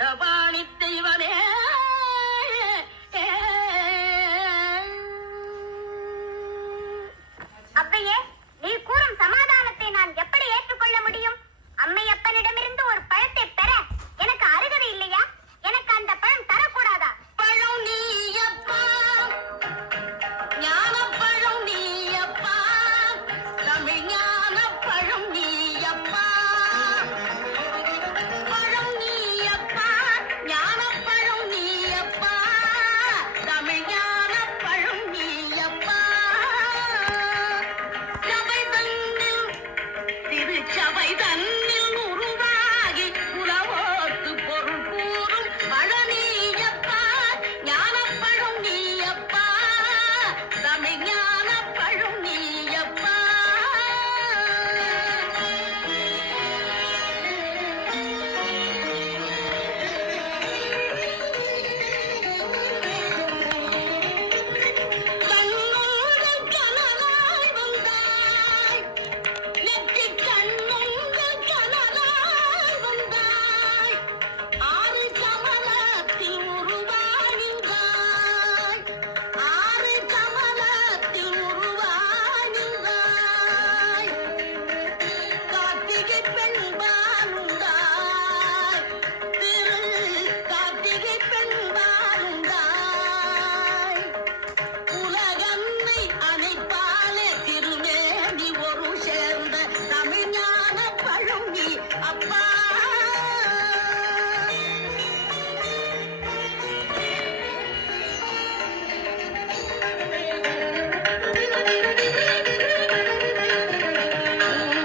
தண்டபாணி தெய்வமே அப்பையே, நீ கூறும் சமாதானத்தை நான் எப்படி ஏற்றுக்கொள்ள முடியும்? அம்மையப்பனிடமிருந்து ஒரு பழத்தை பெற எனக்கு அருகதை இல்லையா? எனக்கு அந்த பழம் தரக்கூடாதா? பழம் நீயப்பா, ஞான பழம் நீயப்பா, தமிழ் ஞான பழம் நீயப்பா. பழம் நீயப்பா, ஞான பழம் நீயப்பா, தமிழ் ஞான பழம் நீயப்பா. சபை தன்னில் திருச்சபை தன்னில் உருவாகி உலவோத்து பொருள் கூறும் பழனியப்பா, ஞானப்பழம் நீயப்பா, தமிழ் ஞானப்பழம் நீயப்பா. கண்ணோடு கனலாய் வந்தாய், நெற்றிக் கண்ணோடு கனலாய் வந்தாய், ஆறு கமலத்தில் உருவாகின்றாய், ஆறு கமலத்தில் உருவாகின்றாய். கார்த்திகை பெண்பாலுண்டாய், திரு கார்த்திகை பெண்பாலுண்டாய். உலகன்னை அணைப்பாலே திருமேனி ஒரு சேர்ந்த தமிழ் ஞான பழம் நீ அப்பா.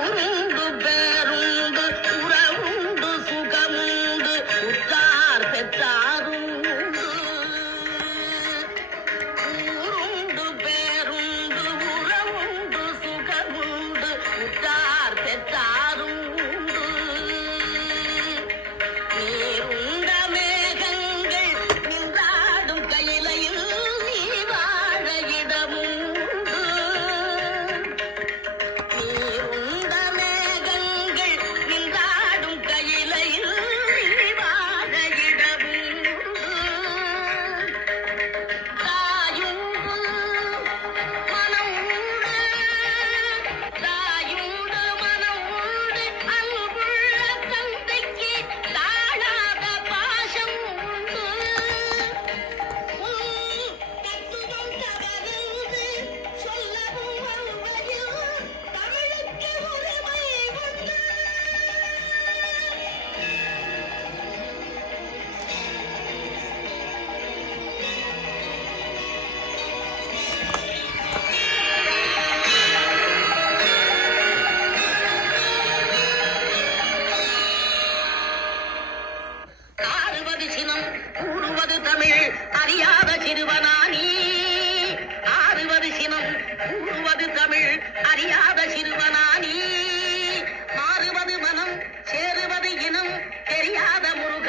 ஊருண்டு பேருண்டு உறவுண்டு சுகமுண்டு உற்றார் பெற்றாருண்டு. ஊருண்டு பேருண்டு உறவுண்டு சுகமுண்டு உற்றார் பெற்றாருண்டு. நீருண்ட மேகங்கள் நின்றாடும் கையிலையில் நீ வாழ இடமுண்டு. நீருண்ட மேகங்கள் நின்றாடும் கையிலையில் நீ வாழ இடமுண்டு. தாயுண்டு மனம் உண்டு, தாயுண்டு மனம் உண்டு, அன்புள்ள தந்தைக்கு தாழாத பாசம் உண்டு. தத்துவம் தவறுது சொல்லவும் வருவதில் தமிழுக்கு உரிமை உண்டு. ஆறுவது சினம் கூறுவது தமிழ் அறியாத சிறுவனானி, ஆறுவது சினம் கூறுவது தமிழ் அறியாத சிறுவனானி. மாறுவது மனம் சேருவது இனம் தெரியாத முருக